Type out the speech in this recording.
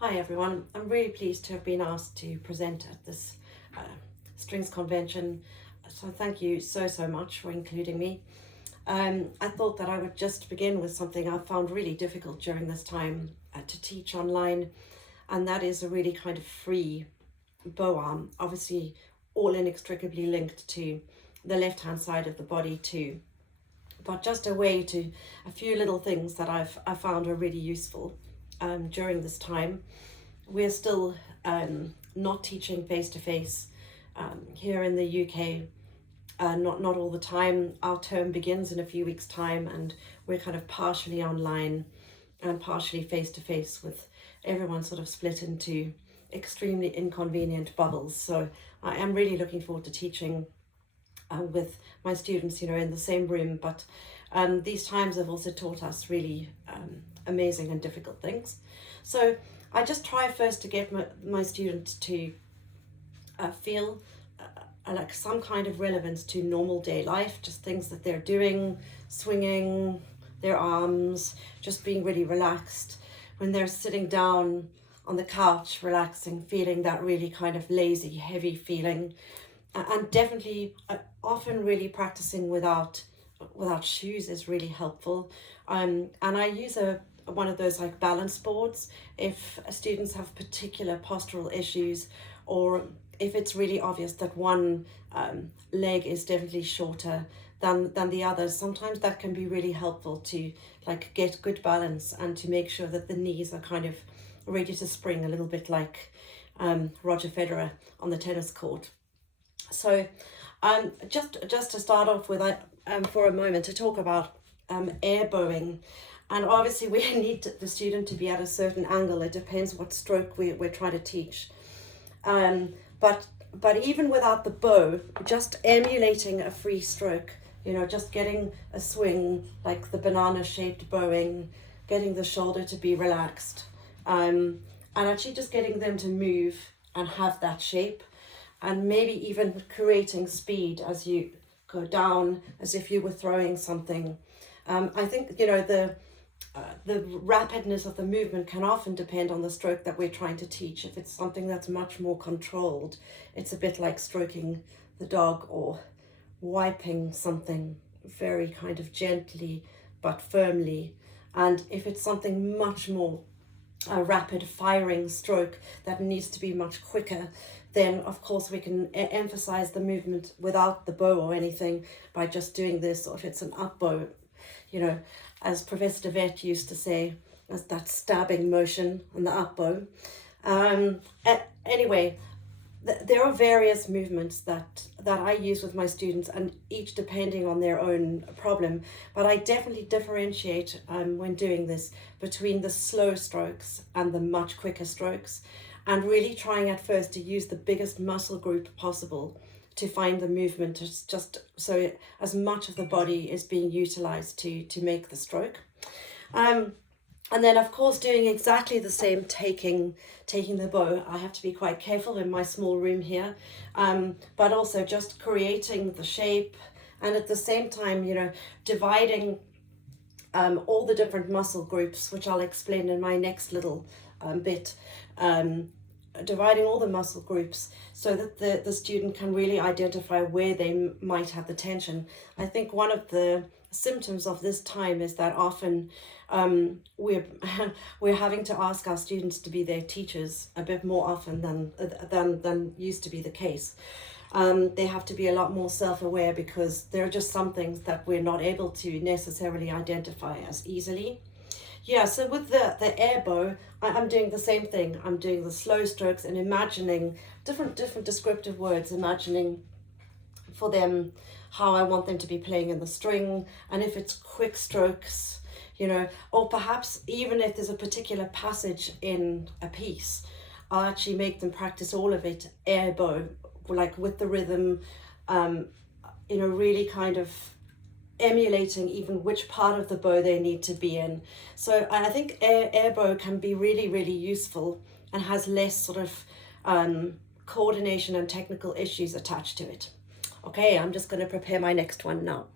Hi everyone, I'm really pleased to have been asked to present at this uh, Strings Convention, so thank you so much for including me. I thought that I would just begin with something I found really difficult during this time to teach online, and that is a really kind of free bow arm, obviously all inextricably linked to the left hand side of the body too, but just a few little things that I found are really useful during this time. We're still not teaching face to face here in the UK. Not all the time. Our term begins in a few weeks' time, and we're kind of partially online and partially face to face, with everyone sort of split into extremely inconvenient bubbles. So I am really looking forward to teaching with my students, in the same room. But these times have also taught us really amazing and difficult things. So I just try first to get my students to feel like some kind of relevance to normal day life, just things that they're doing, swinging their arms, just being really relaxed. When they're sitting down on the couch, relaxing, feeling that really kind of lazy, heavy feeling. And definitely, often really practicing without shoes is really helpful. And I use one of those like balance boards if students have particular postural issues, or if it's really obvious that one leg is definitely shorter than the others. Sometimes that can be really helpful to like get good balance and to make sure that the knees are kind of ready to spring, a little bit like Roger Federer on the tennis court. So just to start off with, for a moment to talk about air bowing. And obviously we need the student to be at a certain angle. It depends what stroke we're trying to teach. But even without the bow, just emulating a free stroke, just getting a swing like the banana shaped bowing, getting the shoulder to be relaxed, and actually just getting them to move and have that shape, and maybe even creating speed as you go down as if you were throwing something. I think, the rapidness of the movement can often depend on the stroke that we're trying to teach. If it's something that's much more controlled, it's a bit like stroking the dog or wiping something very kind of gently but firmly. And if it's something much more a rapid firing stroke that needs to be much quicker, then of course we can emphasize the movement without the bow or anything by just doing this. Or if it's an up bow, as Professor DeVette used to say, as that stabbing motion on the up bow. Anyway, there are various movements that I use with my students, and each depending on their own problem. But I definitely differentiate when doing this between the slow strokes and the much quicker strokes, and really trying at first to use the biggest muscle group possible to find the movement, just so as much of the body is being utilized to make the stroke. And then of course doing exactly the same, taking the bow. I have to be quite careful in my small room here, but also just creating the shape, and at the same time, dividing all the different muscle groups, which I'll explain in my next little bit. Dividing all the muscle groups so that the student can really identify where they might have the tension. I think one of the symptoms of this time is that often we're having to ask our students to be their teachers a bit more often than used to be the case. They have to be a lot more self-aware, because there are just some things that we're not able to necessarily identify as easily. Yeah, so with the air bow, I'm doing the same thing. I'm doing the slow strokes and imagining different descriptive words, imagining for them how I want them to be playing in the string, and if it's quick strokes, or perhaps even if there's a particular passage in a piece, I'll actually make them practice all of it air bow, like with the rhythm, really kind of emulating even which part of the bow they need to be in. So I think air bow can be really useful and has less sort of coordination and technical issues attached to it. Okay, I'm just going to prepare my next one now.